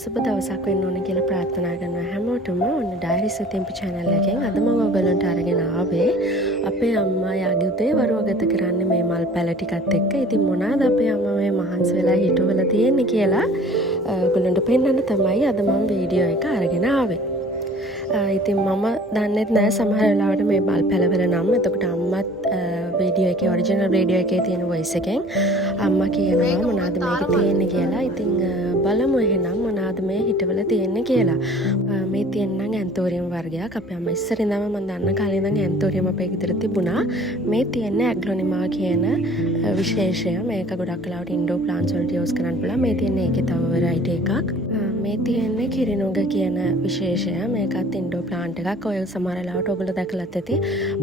සුබ දවසක් වෙන්න ඕන කියලා ප්‍රාර්ථනා කරනවා හැමෝටම. ඔන්න ඩයරිස් විත් එම්පි channel එකෙන් අද මම ඔයගලන්ට අරගෙන ආවේ අපේ අම්මා යාගේ උදේවරුව ගත කරන්නේ මේ මල් පැල ටිකත් එක්ක. ඉතින් මොනවාද අපේ අම්මා මේ මහන්සි වෙලා හිටවලා තියෙන්නේ කියලා ඔයගලන්ට පෙන්වන්න තමයි අද මම වීඩියෝ එක අරගෙන ආවේ. ඉතින් මම දන්නෙත් නෑ සමහර වෙලාවට මේ මල් පැලවල නම්. එතකොට අම්මත් වීඩියෝ එකේ ඔරිජිනල් වීඩියෝ එකේ තියෙන වොයිස් එකෙන් අම්මා කියනවා මොනවාද මේකේ තියෙන්නේ කියලා. ඉතින් බලමු එහෙනම් මොනවාද මේ හිටවල තියෙන්නේ කියලා. මේ තියෙනනම් ඇන්තෝරියම් වර්ගයක්. අපේ අම්මා ඉස්සර ඉඳන්ම මම දන්න කාලේ ඉඳන් ඇන්තෝරියම් අපේ ගෙදර තිබුණා. මේ තියෙන්නේ ඇග්ලොනිමා කියන විශේෂය. මේක ගොඩක් වෙලාවට ඉන්ඩෝර් ප්ලාන්ට්ස් වලට යූස් කරන්න පුළුවන්. මේ තියෙන්නේ ඒකේ තව වෙරයිටි එකක්. මේ තියෙන්නේ කිරිනුග කියන විශේෂය. මේකත් ඉන්ඩෝර් ප්ලාන්ට් එකක්. ඔය සමහර වෙලාවට ඔයගොල්ලෝ දැකලත් ඇති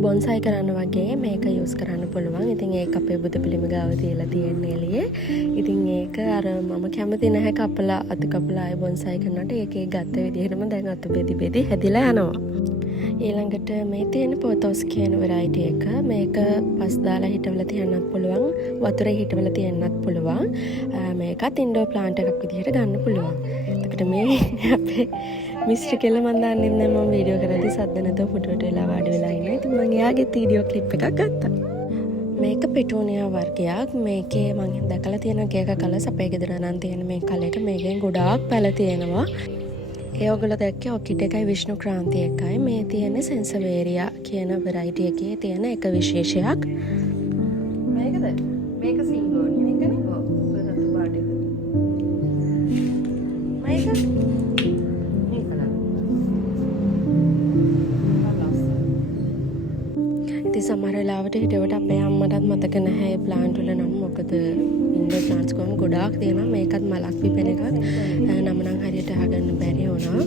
බොන්සයි කරන්න වගේ මේක යූස් කරන්න පුළුවන්. ඉතින් ඒක අපේ බුදු පිළිම ගාව තියලා තියෙන්නේ එළියේ. ඉතින් ඒක අර මම කැමති නැහැ කපලා අත කපලා ආය බොන්සයි කරනට ඒකේ ගත්ත විදිහටම දැන් අත බෙදි බෙදි හැදිලා යනවා. ඊළඟට මේ තියෙන පොතොස් කියන වෙරයිටි එක. මේක පස් දාලා හිටවලා තියන්නත් පුළුවන්. වතුරේ හිටවලා තියන්නත් පුළුවන්. මේකත් ඉන්ඩෝර් ප්ලාන්ට් එකක් විදිහට ගන්න පුළුවන්. එතකොට මේ අපේ මිස්ටර් කෙල්ල මන් දන්නේ නැහැ මම වීඩියෝ කරද්දි සද්ද නැතුව ෆොටෝට වෙලා වාඩි වෙලා ඉන්නවා. ඉතින් මම එයාගේ වීඩියෝ ක්ලිප් එකක් ගත්තා. මේක පෙටෝනියා වර්ගයක්. මේකේ මම දැකලා තියෙන එක කලර්ස් අපේ ගෙදර නම් තියෙන මේ කලරේට මේකෙන් ගොඩාක් පැල තියෙනවා. ඒ ඔයගොල්ලෝ දැක්කේ ඔකිඩ් එකයි විෂ්ණු ක්‍රාන්ති එකයි. මේ තියෙන සෙන්සවේරියා කියන වෙරයිටි එකේ තියෙන එක විශේෂයක්. මේකද? මේක සිංගෝනි මේකනේ. ඔව්. රතු පාට එක. මේක සමහර වෙලාවට හිටවට අපේ අම්මටත් මතක නැහැ ඒ ප්ලාන්ට් වල නම්. මොකද ඉන්ඩෝර් ප්ලාන්ට්ස් කොහොම ගොඩාක් තියෙනවා. මේකත් මලක් පිපෙන එකක්. නම නම් හරියට අහගන්න බැරි වුණා.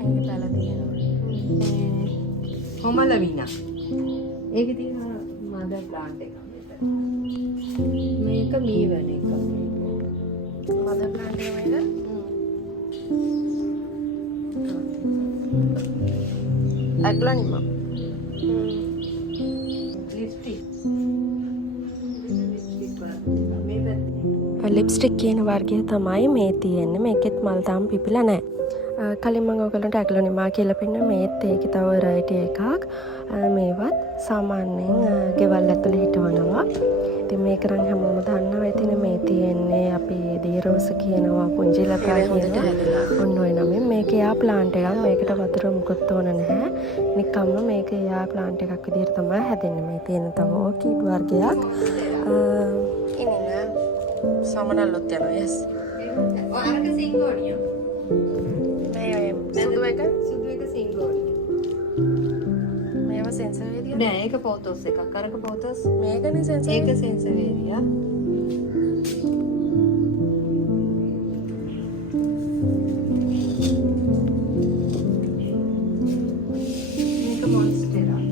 අයිය පැල තියෙනවා. හොමලවිනා. ඒකේ තියෙන මදර් ප්ලාන්ට් එක. මේක මීවන එක. මදර් ප්ලාන්ට් එක මේක. ඇග්ලොනිමා. ලිප්ස්ටික් කියන වර්ගය තමයි මේ තියෙන්නේ. මේකෙත් මල් තාම පිපිලා නැහැ. කලින් මම ඔයගලන්ට ඇග්ලොනිමා කියලා පෙන්නන මේත් ඒකේ තව වෙරයිටි එකක්. මේවත් සාමාන්‍යයෙන් ගෙවල් ඇතුලේ හිටවනවා. ඉතින් මේක නම් හැමෝම දන්නවා. ඉතින් මේ තියෙන්නේ අපි දීරෝස කියනවා පුංචි ලතා කියනවා. ඔන්න ඔය නමින් මේක යා ප්ලාන්ට් එකක්. මේකට වතුර මුකුත් ඕන නැහැ. නිකම්ම මේක යා ප්ලාන්ට් එකක් විදිහට තමයි හැදෙන්නේ. මේ තියෙන තව ඕකිඩ් වර්ගයක්. ඉනින සමනල්ලොත් යනවා. yes. ඔයාලක සිංගෝනිය. මේ සුදු එක සිංගෝනිය. මේව සෙන්සවේරියා නෑ. ඒක පොතොස් එකක්. අරක පොතොස් මේකනේ සෙන්සවේරියා. ඒක සෙන්සවේරියා. මේක මොන්ස්ටෙරා.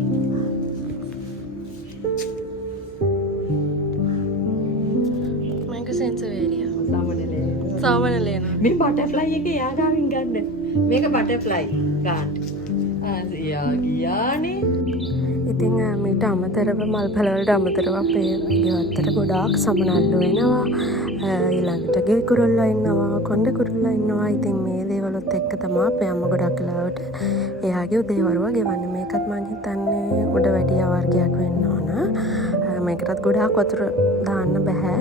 මේක සෙන්සවේරියා. සාමනලේන. මේ බටර්ෆ්ලයි එක එයා ගාවින් ගන්න. මේක බටර්ෆ්ලයි ගන්න. ආසියා ගියානේ. ඉතින් මේට අමතරව මල් පැලවලට අමතරව අපේ ගෙවත්තට ගොඩාක් සමනල්ලු වෙනවා. ඊළඟට ගේ කුරුල්ලෝ ඉන්නවා, කොණ්ඩ කුරුල්ලෝ ඉන්නවා. ඉතින් මේ දේවලුත් එක්ක තමයි අපේ අම්ම ගොඩක් වෙලාවට එයාගේ උදේවරුව ගෙවන්නේ. මේකත් මං හිතන්නේ උඩ වැඩි වර්ගයක් වෙන්න ඕන. මේකටත් ගොඩාක් වතුර දාන්න බෑ.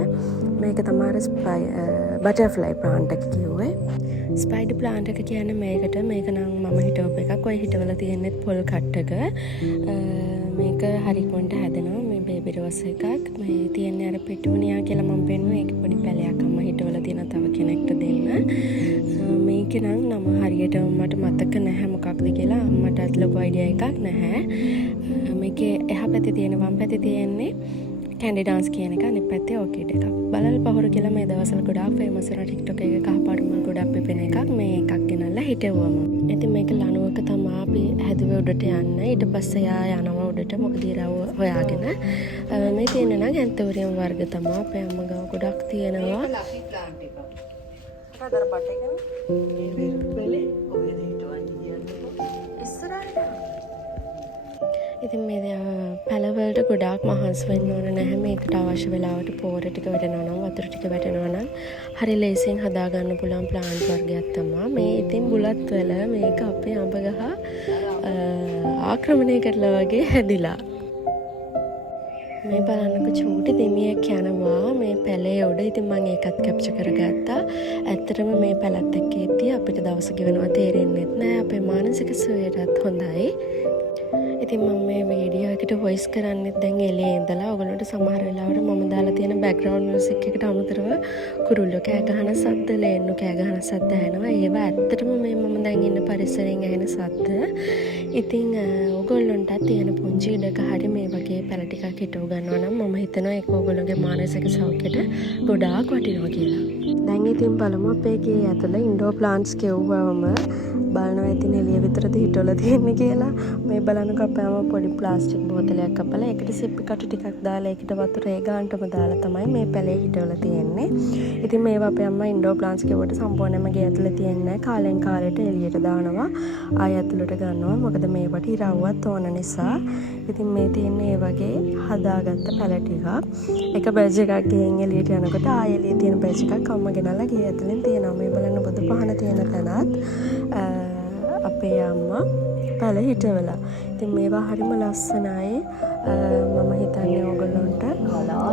මේක තමයි බටර්ෆ්ලයි ප්ලාන්ට් එක කිව්වේ. ස්පයිඩර් ප්ලාන්ට් එක කියන්නේ මේකට. මේක නම් මම හිටවපු එකක්. ඔය හිටවල තියෙනෙත් පොල් කට්ටක. මේක හරිකොන්ට හැදෙනවා. මේ බේබි රෝස් එකක්. මේ තියෙන්නේ අර පෙටෝනියා කියලා මම පෙන්නුවේ. ඒක පොඩි පැලයක් අම්ම හිටවල තියෙන තව කෙනෙක්ට දෙන්න. මේක නම් නම හරියට මට මතක නැහැ මොකක්ද කියලා. අම්මටත් ලොකු අයිඩියා එකක් නැහැ. මේකේ එහා පැත්තේ තියෙන වම් පැත්තේ තියෙන්නේ කැන්ඩි ඩාන්ස් කියන එක. අනිත් පැත්තේ ඕකිඩ් එකක්. බලල් පහුරු කියලා මේ දවස්වල ගොඩාක් ෆේමස් වෙන TikTok එකේ කහපාට මල් ගොඩක් පිපෙන එකක්. මේ එකක් ගෙනල්ලා හිටවුවම. ඉතින් මේක ලණුවක තමයි අපි හැදුවේ උඩට යන්න. ඊට පස්සේ යා යනවා උඩට මොකද ඉරව හොයාගෙන. මේ තියෙන නම් ඇන්තෝරියම් වර්ග තමයි අපේ අම්ම ගාව ගොඩක් තියෙනවා. ලෆි ප්ලාන්ට් එක. කතර බට් එකනේ. මේ බෙලේ ඔයද හිටවන්නේ කියන්නේ. ඉස්සරහට ඉතින් මේ පැලවලට ගොඩාක් මහන්සි වෙන්න ඕන නැහැ. මේකට අවශ්‍ය වෙලාවට පෝර ටික වැටෙනවා නම් වතුර ටික වැටෙනවා නම් හරි ලේසියෙන් හදාගන්න පුළුවන් ප්ලාන්ට් වර්ගයක් තමයි මේ. ඉතින් බුලත් වල මේක අපේ අඹ ගහ ආක්‍රමණය කරලා වගේ හැදිලා. මේ බලන්නකො චූටි දෙමියෙක් යනවා මේ පැලේ උඩ. ඉතින් මම ඒකත් කැප්චර් කරගත්තා. ඇත්තටම මේ පැලත් එක්ක ඉතින් අපිට දවස ගෙවනවා තේරෙන්නේ නැහැ. අපේ මානසික සුවයටත් හොඳයි. ඉතින් මම මේ වීඩියෝ එකට වොයිස් කරන්නෙත් දැන් එළියේ ඉඳලා. ඔයගොල්ලන්ට සමහර වෙලාවට මම දාලා තියෙන බෑග්ග්‍රවුන්ඩ් මියුසික් එකට අමතරව කුරුල්ලෝ කෑ ගහන සද්ද, ලේන්නු කෑ ගහන සද්ද ඇහෙනවා. ඒවා ඇත්තටම මේ මම දැන් ඉන්න පරිසරයෙන් ඇහෙන සද්ද. ඉතින් ඔයගොල්ලන්ට තියෙන පුංචි ඉඩක හරි මේ වගේ පැල ටිකක් හිටව ගන්නවා නම් මම හිතනවා ඒක ඔයගොල්ලෝගේ මානසික සෞඛ්‍යයට ගොඩාක් වටිනවා කියලා. දැන් ඉතින් බලමු අපේ ගේ ඇතුළේ ඉන්ඩෝර් ප්ලාන්ට්ස් කෙවුවම බලනවා ඉතින් එළිය විතරද හිටවලා තියෙන්නේ කියලා. මේ බලන්නකො අපේම පොඩි ප්ලාස්ටික් බෝතලයක් කපලා ඒකට සිප්පි කටු ටිකක් දාලා ඒකට වතුර ඒ ගානටම දාලා තමයි මේ පැලේ හිටවලා තියෙන්නේ. ඉතින් මේවා අපේ අම්මා ඉන්ඩෝර් ප්ලාන්ට්ස් කෙවුවට සම්පූර්ණයෙන්ම ගේ ඇතුළේ තියෙන්නේ කාලෙන් කාලෙට එළියට දානවා. ආය ඇතුළට ගන්නවා. මොකද මේවට ඉරව්වත් ඕන නිසා. ඉතින් මේ තියෙන්නේ ඒ වගේ හදාගත්ත පැල ටිකක්. එක බැජ් එකක් ගෙන් එළියට යනකොට ආය එළියේ තියෙන බැජ් එකක් අම්ම ගෙනල්ලා ගේ ඇතුළෙන් තියෙනවා. මේ බලන්න බුදු පහන තියෙන තැනත් අපේ අම්මා පැල හිටවලා. ඉතින් මේවා හරිම ලස්සනයි. මම හිතන්නේ ඕගොල්ලන්ට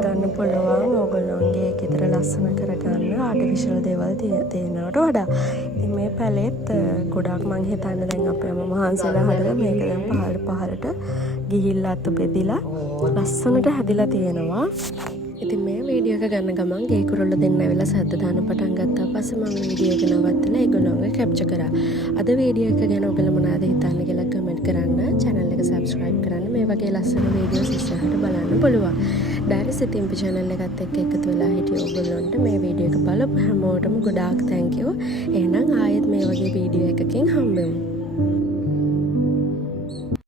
ගන්න පුළුවන් ඕගොල්ලන්ගේ ගෙදර ලස්සන කරගන්න ආටිෆිෂල් දේවල් තියෙනවට වඩා. ඉතින් මේ පැලෙත් ගොඩක් මං හිතන්නේ දැන් අපේ අම්මා මහන්සිලා හදලා මේක දැන් පහළට ගිහිල්ලා අතු බෙදිලා ලස්සනට හැදිලා තියෙනවා. ඉතින් මේ වීඩියෝ එක ගන්න ගමන් ගේ කුරුල්ල දෙන්න ඇවිල්ලා සද්ද දාන්න පටන් ගත්තා. පස්සේ මම වීඩියෝ එක නවත්තලා ඒගොල්ලෝව කැප්චර් කරා. අද වීඩියෝ එක ගැන ඔයගොල්ලෝ මොනවද හිතන්නේ කියලා කමෙන්ට් කරන්න. channel එක subscribe කරන්න. මේ වගේ ලස්සන වීඩියෝස් ඉස්සරහට බලන්න පුළුවන්. ඩයරි සිතිම්පි channel එකත් එක්ක එකතු වෙලා හිටිය ඔයගොල්ලන්ට මේ වීඩියෝ එක බලපු හැමෝටම ගොඩාක් thank you. එහෙනම් ආයෙත් මේ වගේ